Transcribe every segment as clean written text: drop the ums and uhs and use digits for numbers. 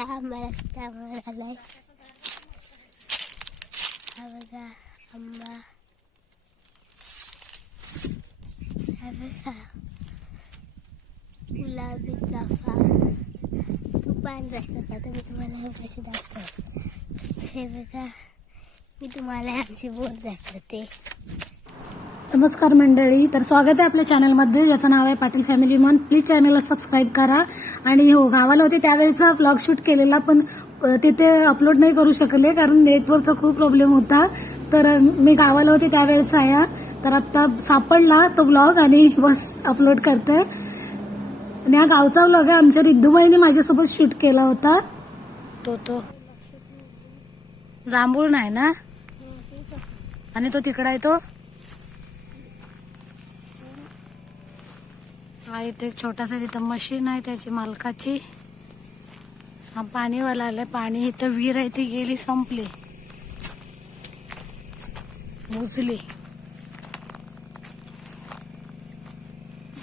आंबा रस्ता आलाय. हा बघा आंबा. हा बघा गुलाबी चाफा. तू पांढरा चाफा. तर मी तुम्हाला हे कसे दाखवते. हे बघा मी तुम्हाला आमची बोट दाखवते. नमस्कार मंडळी, तर स्वागत आहे आपल्या चॅनलमध्ये ज्याचं नाव आहे पाटील फॅमिली मन. प्लीज चॅनलला सबस्क्राईब करा. आणि हो, गावाला होते त्यावेळेचा व्लॉग शूट केलेला, पण तिथे अपलोड नाही करू शकले कारण नेटवर्कचा खूप प्रॉब्लेम होता. तर मी गावाला होते त्यावेळेचा आहे. तर आता सापडला तो व्लॉग आणि बस अपलोड करते. आणि हा गावचा व्लॉग आहे. आमच्या रिद्धूबाईने माझ्यासोबत शूट केला होता. तो जांभूळ नाही ना, आणि तो तिकडा आहे तो. हा इथे एक छोटासा तिथं मशीन आहे त्याची मालकाची. हा पाणीवाला आलाय. पाणी इथं विहीर आहे ती गेली, संपली, बुजली.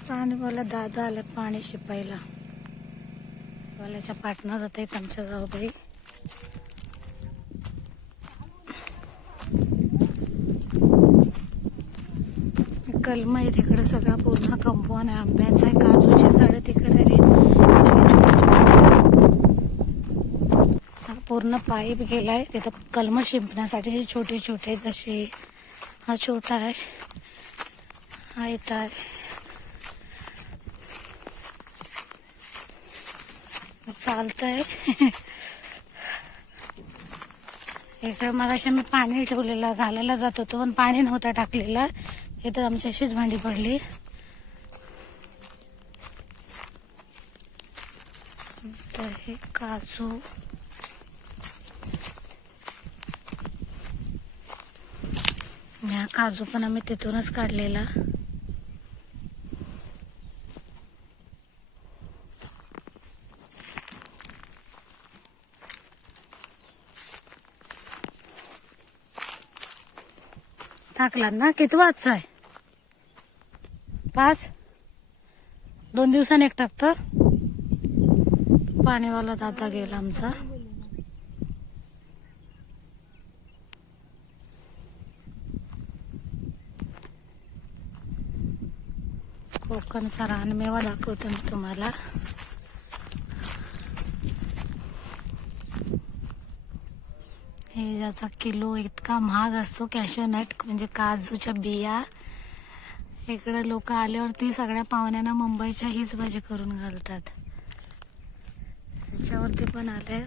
पाणीवाला दादा आला पाणी शिपायला. वाल्याच्या पाटणा जात आहेत आमच्या जाऊबाई. कलम आहे तिकडे, सगळा पूर्ण कंपाऊंड आहे. आंब्याचा आहे, काजूची झाडं तिकडे आहेत. पूर्ण पाईप गेलाय तिथं कलम शिंपण्यासाठी. छोटे छोटे जसे हा छोटा आहे, हा इथं आहे. चालतंय. इकडे मगाशी मी पाणी ठेवलेलं घालायला जात होतो, पण पाणी नव्हता टाकलेला. इथं आमची अशीच भांडी पडली. तर हे काजू, हा काजू पण आम्ही तिथूनच काढलेला. टाकला ना. किती वाजता आहे? 5. 2 दिवसांनी एक टाकतं. पाणीवाला दादा गेला आमचा. कोकणचा रानमेवा दाखवते मी तुम्हाला. हे ज्याचा किलो इतका महाग असतो, कॅशनट म्हणजे काजूच्या बिया. इकडे लोक आल्यावरती सगळ्या पाहुण्यांना मुंबईच्या हीच भाजी करून घालतात. त्याच्यावरती पण आले.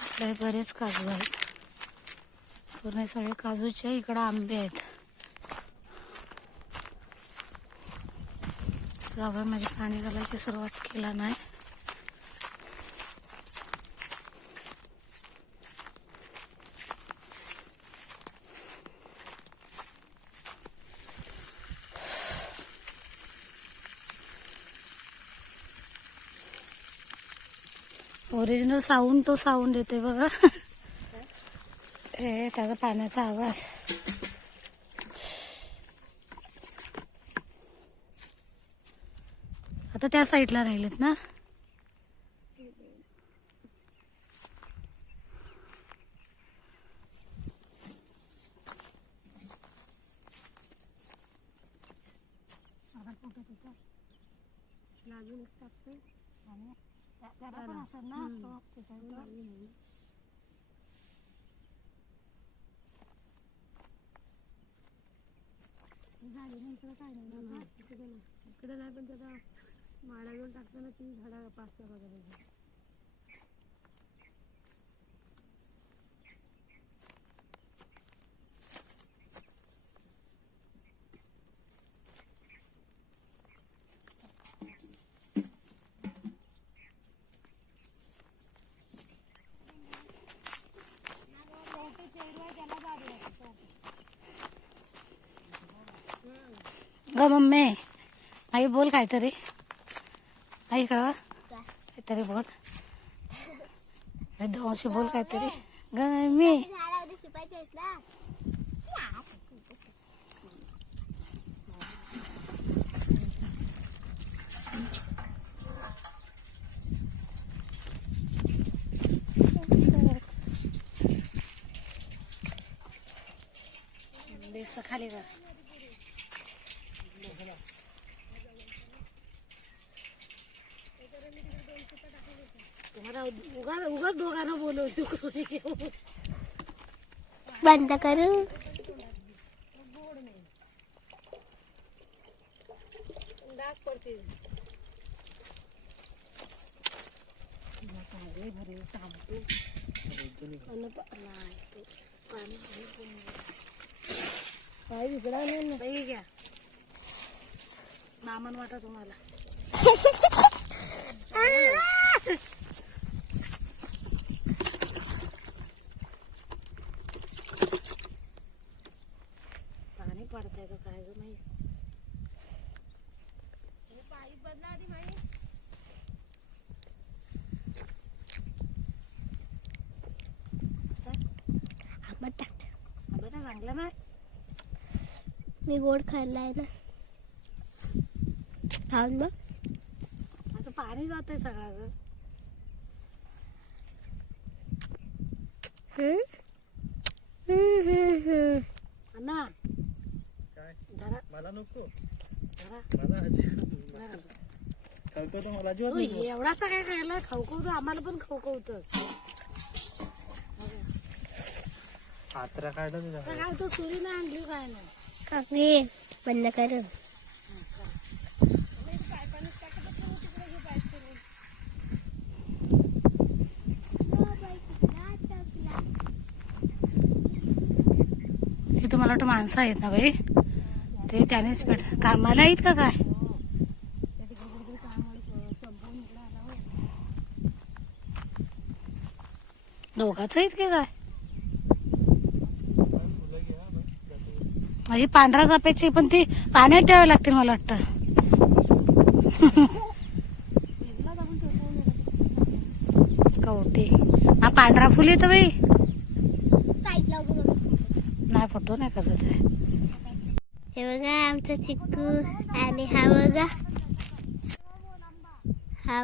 आपले बरेच काजू आहेत, पूर्ण सगळे काजूचे. इकडे आंबे आहेत. जावं म्हणजे पाणी घालायची सुरुवात केला नाही. ओरिजिनल साऊंड तो साऊंड येते बघा. हे त्याचा पाण्याचा आवाज. आता त्या साईडला राहिलेत ना. त्याला पण असेल ना तो तिथे. झाली नंतर काय नाही इकडे नाही, पण त्याचा माळा घेऊन टाकताना ती झाडा 5 बघायला. ग मम्मी, आई बोल काहीतरी. आई इकडं काहीतरी बोल. दोनशे बोल काहीतरी. ग मम्मी, बेस खाली कर. तुम्हाला उगाच दोघांना बोलवली. बंद करू. डाग पडते. पाय बिघडा नाही घ्या. मामन वाटा तुम्हाला. पाणी पडतंय तो काय ग नाही. पाईप बदला आधी भाई. आंबट टाकते. आंबट चांगलं ना. मी गोड खाल्लाय ना. खाऊन बघ. आता पाणी जातंय सगळं ग. अण्णा काय जरा मला नको. जरा मला खवखवतो मला अजिबात तू नको. एवढाचा काय खायला खवखवतो. आम्हाला पण खवखवतं. पात्रा काढलं तुझा. तर काय तो सुरीने आणली काय नाही. काकी बंद करू. हे तुम्हाला वाटतं माणसं आहेत ना बाई. ते त्यानेच कामाला आहेत का काय. दोघाच आहेत की काय. म्हणजे पांढरा चाप्याची पण ती पाण्यात ठेवावी लागतील मला वाटतं. कवटे हा पांढरा फुल येतं बाई. साईडला नाही फोटो नाही करत आहे. हे बघा आमचा चिक्कू. आणि हा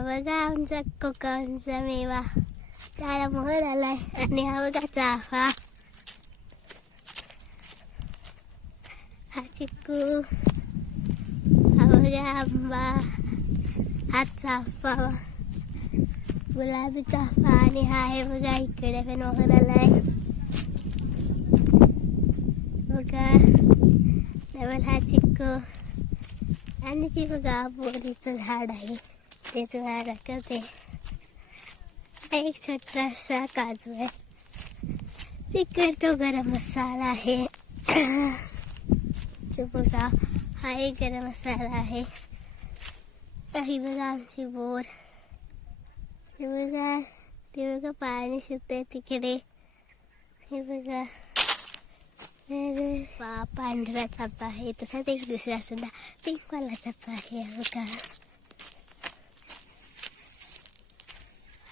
बघा आमचा कोकणचा मेवा. त्याला मोहर आलाय. आणि हा बघा चाफा. हा चिक्कू. हा बघा आंबा. हा चाफा गुलाबी चाफा. आणि हा आहे बघा इकडे पण मोहर आलाय बघा. डबल हा चिक्कू. आणि ती बघा बोरीचं झाड आहे. ते तुम्हाला करते. एक छोटासा काजू आहे. तिकडे तो गरम मसाला आहे. ते बघा हा एक गरम मसाला आहे. ही बघा आमची बोर. ते बघा पाणी शिरतंय तिकडे. हे बघा पांढरा चाफा आहे. तसाच एक दुसरा सुद्धा पिंकवाला चाफा आहे. बघा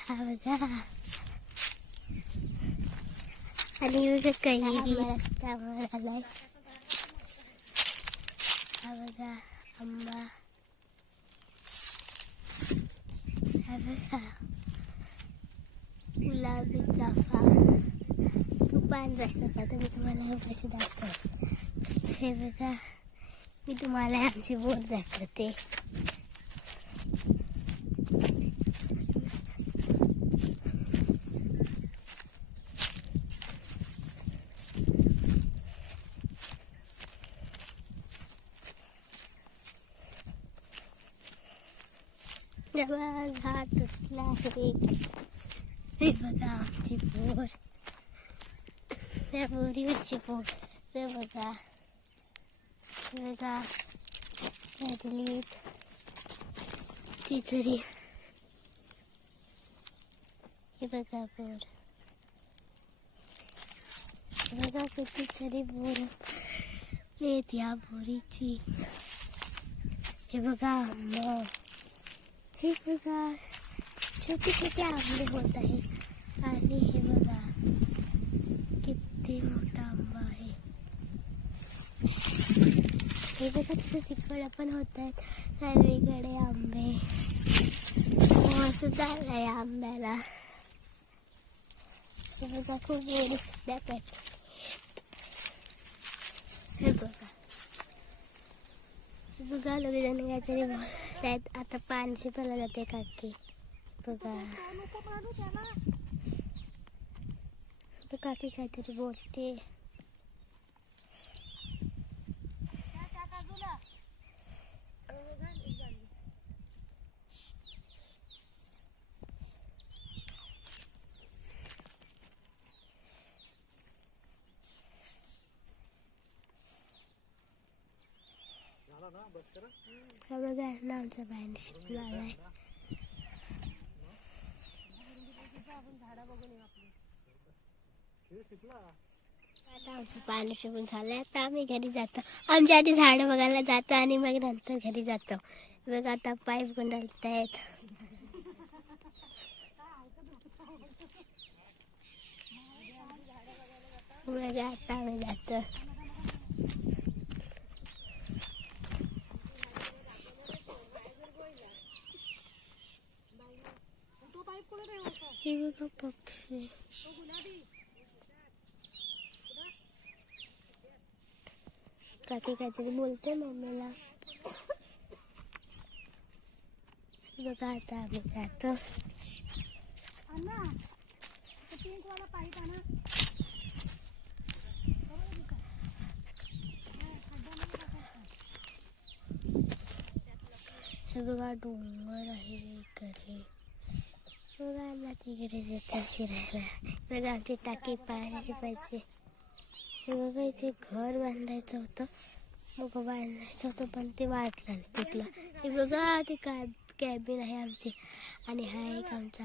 हा बघा. आणि बघा कैरी रस्त्यावर आलाय. हा बघा आंबा. हा बघा गुलाबी चाफा. तो पांढरा चाफा. तर मी तुम्हाला कशी दाखवते. हे बघा मी तुम्हाला आमची बोर दाखवते. झाड तुटला आहे. हे बघा आमची बोर. त्या बोरीवरची बोर. हे बघा ती तरी. हे बघा बोर. बघा कितीतरी बोर येत या बोरीची. हे बघा आंबा. हे बघा छोटे छोटे आंबे होत आहेत. आणि हे बघा किती मोठा आंबा आहे. हे बघा तिकडे पण होत आहेत सर्वीकडे आंबे. सुद्धा आलाय आंब्याला. हे बघा खूप बोरी सुद्धा पेट. बघा लोकांनी काहीतरी बोलतायत. आता पानशी पहिला जाते काकी. बघा काकी काहीतरी बोलते. हा बघा ना आमचा पाणी शिकून आलाय. आता आमचं पाणी शिकून झालंय. आता आम्ही घरी जातो. आमच्या आधी झाडं बघायला जातो आणि मग नंतर घरी जातो. बघा आता पाईप गुंडाळतायत. बघा आता आम्ही जातो. हे बघा पक्षी. काकी काहीतरी बोलते मम्मीला. बघा आता आम्ही जातो. हे बघा डोंगर आहे इकडे. बघा ना तिकडे येतात फिरायला. बघा आमची टाकी पाण्याची पाहिजे. हे बघा इथे घर बांधायचं होतं. मग बांधायचं होतं पण ते वाचलं तुटलं. हे बघा ते कॅबिन आहे आमची आणि हा एक आमचा